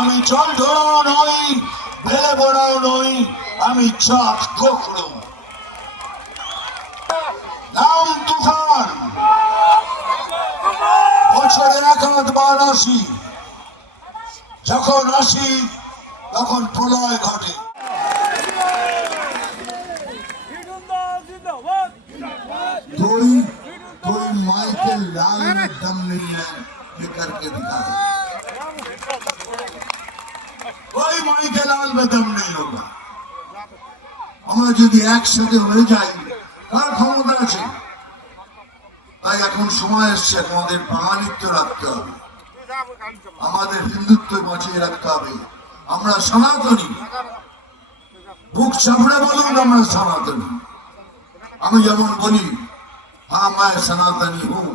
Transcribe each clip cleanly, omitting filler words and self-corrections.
আমি জল ঢোড়াও নই, বেলে বড়াও নই, আমি চাঁদ গোখরো। নাম তুফান, বছরে এক বার আসি, যখন আসি তখন প্রলয় ঘটে। कोई कोई माइकल लाल में दम नहीं है, ये करके दिखा दे। कोई माइकल लाल में दम नहीं होगा। আমরা যদি একসাথে হয়ে যাই তার ক্ষমতা আছে। তাই এখন সময় এসছে আমাদের বাঙালিত্ব রাখতে হবে, আমাদের হিন্দুত্ব বাঁচিয়ে রাখতে হবে। আমরা সনাতনী, বুক চাপড়ে বলুন আমরা সনাতনী। আমি যেমন বলি হ্যাঁ मैं सनातनी हूँ,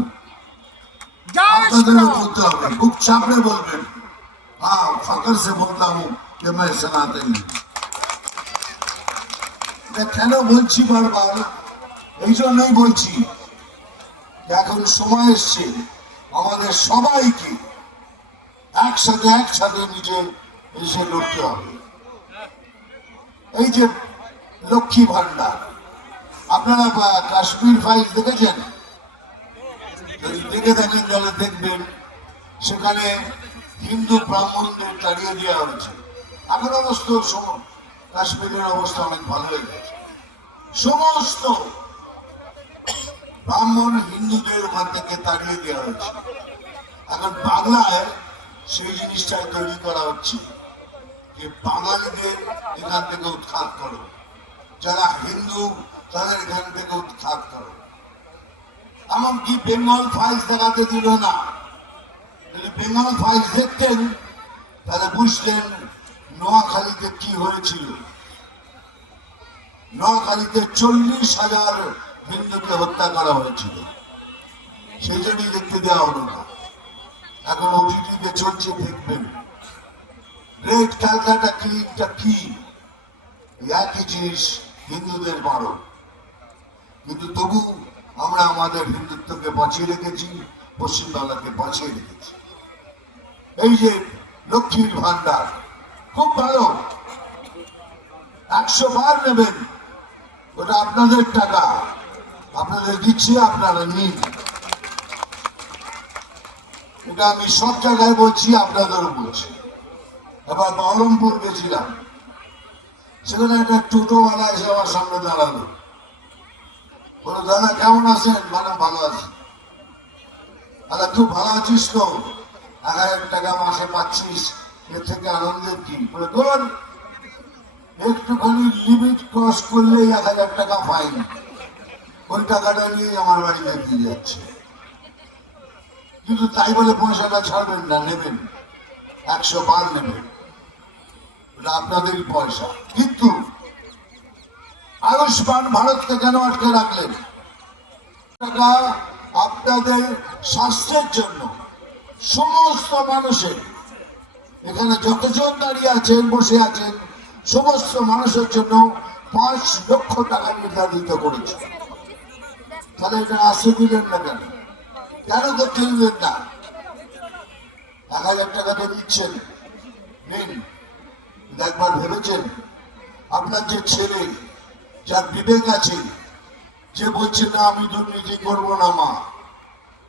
আপনাদেরও বলতে হবে, বুক চাপড়ে বলবেন हाँ फकर से बोलता हूँ कि मैं सनातनी। কেন বলছি বারবার? এই জন্যই বলছি এখন সময় এসছে আমাদের সবাইকে একসাথে একসাথে নিজে এসে লড়তে হবে। এই যে লক্ষ্মী ভান্ডার, আপনারা কাশ্মীর ফাইলস দেখেছেন? যদি দেখে থাকেন তাহলে দেখবেন সেখানে হিন্দু ব্রাহ্মণদের তাড়িয়ে দেওয়া হয়েছে। এখন অবস্থা কাশ্মীরের অবস্থা অনেক ভালো হয়ে গেছে। সমস্ত ব্রাহ্মণ হিন্দুদের ওখান থেকে তাড়িয়ে দেওয়া হয়েছে। এখন বাংলায় সেই জিনিসটাই তৈরি করা হচ্ছে যে বাঙালিদের এখান থেকে উৎখাত করো, যারা হিন্দু তাদের এখান থেকে উৎখাত করো। এমনকি বেঙ্গল ফাইলস দেখাতে দিল না। যদি বেঙ্গল ফাইলস দেখতেন তাহলে বুঝতেন নোয়াখালীতে কি হয়েছিল। নোয়াখালীতে 40,000 হিন্দুকে হত্যা করা হয়েছিল, সেই জন্যই দেখতে দেওয়া হলো না। এখন ওটিটিতে চলছে, দেখবেন। গ্রেট ক্যালকাটা ক্লিনিকটা কি? একই জিনিস, হিন্দুদের মারো। কিন্তু তবু আমরা আমাদের হিন্দুত্বকে বাঁচিয়ে রেখেছি, পশ্চিমবাংলাকে বাঁচিয়ে রেখেছি। এই যে লক্ষ্মীর ভান্ডার খুব ভালো, 100 বার নেবেন, ওটা আপনাদের টাকা, আপনাদের দিচ্ছি, আপনারা নিন। এটা আমি সব জায়গায় বলছি, আপনাদেরও বলছি। এবার বহরমপুর গেছিলাম, সেখানে একটা টোটোওয়ালা এসে আমার সামনে দাঁড়ালো, বলো দাদা কেমন আছেন? মানে ভালো আছি। আরে তুই ভালো আছিস তো, 1000 টাকা মাসে পাচ্ছিস, এর থেকে আনন্দের কি? বলে তোর একটুখানি লিমিট ক্রস করলেই 1000 টাকা ফাইন, ওই টাকাটা নিয়ে আমার বাড়িতে দিয়ে যাচ্ছে। কিন্তু তাই বলে পয়সাটা ছাড়বেন না, নেবেন, 100 বার নেবেন, ওটা আপনাদেরই পয়সা। কিন্তু আয়ুষ্মান ভারতকে কেন আটকে রাখলেন? টাকা আপনাদের স্বাস্থ্যের জন্য, সমস্ত মানুষের, এখানে যতজন দাঁড়িয়ে আছেন, বসে আছেন, সমস্ত মানুষের জন্য 5 লক্ষ টাকা নির্ধারিত করেছে। তাহলে এটা আসতে দিলেন না কেন? কেন করতে দিলেন না? 1000 টাকা তো দিচ্ছেন, নিন। একবার ভেবেছেন আপনার যে ছেলে, যার বিবেক আছে, যে বলছে না আমি দুর্নীতি করবো না মা,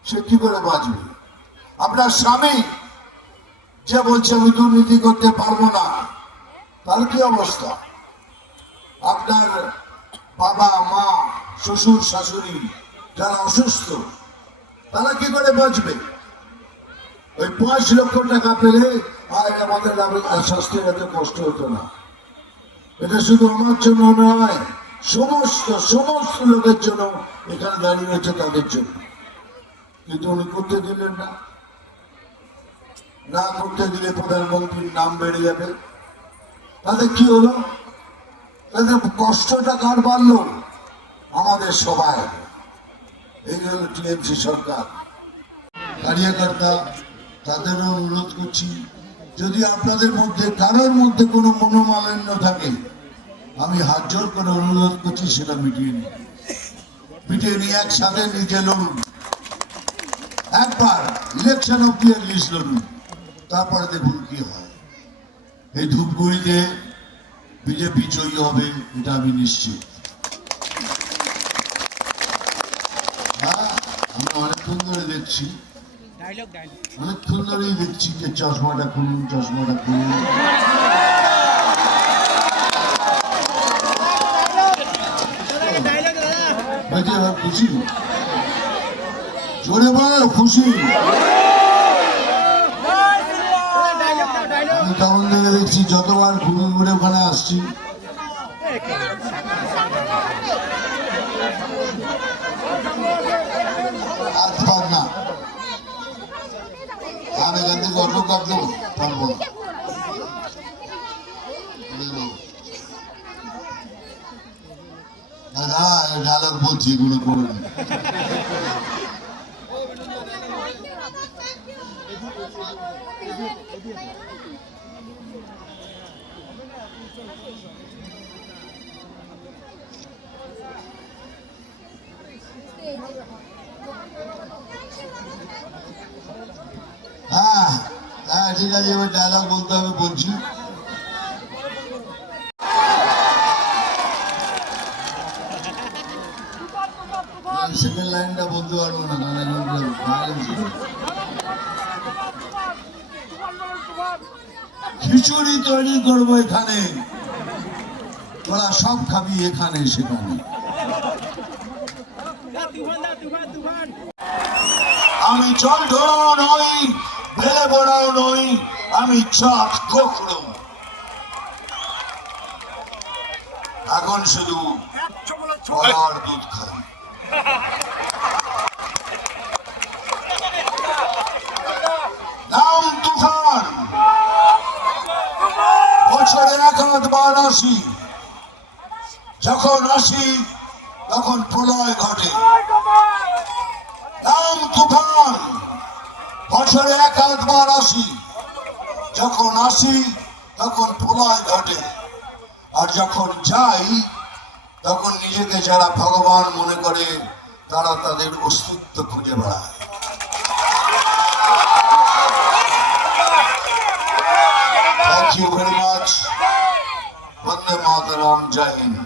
সে কি করে বাঁচবে? আপনার স্বামী যে বলছে আমি দুর্নীতি করতে পারবো না, তার কি অবস্থা? আপনার বাবা মা, শ্বশুর শাশুড়ি যারা অসুস্থ, তারা কি করে বাঁচবে? ওই 5 লক্ষ টাকা পেলে আর আমাদের স্বাস্থ্যের এত কষ্ট হতো না। এটা শুধু আমার জন্য নয়, সমস্ত লোকের জন্য এখানে দাঁড়িয়ে রয়েছে, তাদের জন্য। কিন্তু উনি করতে দিলেন না। না করতে দিলে প্রধানমন্ত্রীর নাম বেড়ে যাবে। তাদের কি হলো? তাদের কষ্টটা কার বাড়লো? আমাদের সবাই। এই হলো টিএমসি সরকার। কার্যকর্তা তাদেরও অনুরোধ করছি, যদি আপনাদের মধ্যে কারোর মধ্যে কোনো মনোমালিন্য থাকে, আমি হাত জোর করে অনুরোধ করছি সেটা মিটিয়ে নিয়ে একসাথে নিজে লড়ুন। একবার ইলেকশন অফ ইয়ার লিস্ট লড়ুন, তারপরে দেখুন কি হয়। এই ধূপগুড়িতে বিজেপি জয়ী হবে, এটা আমি নিশ্চিত। হ্যাঁ, আমি অনেকক্ষণ ধরে দেখছি, অনেকক্ষণ ধরেই দেখছি যে চশমাটা খুলুন, চশমাটা খুলুন। খুশি, জোরে বলো খুশি। আমি তখন থেকে দেখছি যতবার ঘুরে ঘুরে ওখানে আসছি, না আমি এখান থেকে অটো কাটলেও পারবো না। দাদা ডায়লগ বলছি, এগুলো করবেন। হ্যাঁ হ্যাঁ ঠিক আছে, এবার ডায়লগ বলতে হবে, বলছি। সেকেন্ড লাইনটা বলতে পারবো না, খিচুড়ি তৈরি করবো এখানে, তোরা সব খাবি এখানে সেখানে। আমি জল ঢোড়াও নই, বেলে বড়াও নই, আমি চাঁদ গোখরো। এখন শুধু কলার দুধ খাই। নাম তুফান, বছরে একাধবার আসি, যখন আসি তখন প্রলয় ঘটে। নাম তুফান, বছরে একাধবার আসি, যখন আসি তখন প্রলয় ঘটে। আর যখন যাই তখন নিজেকে যারা ভগবান মনে করে তারা তাদের অস্তিত্ব খুঁজে বেড়ায়। Thank you very much. Vande Mataram, Jai Hind.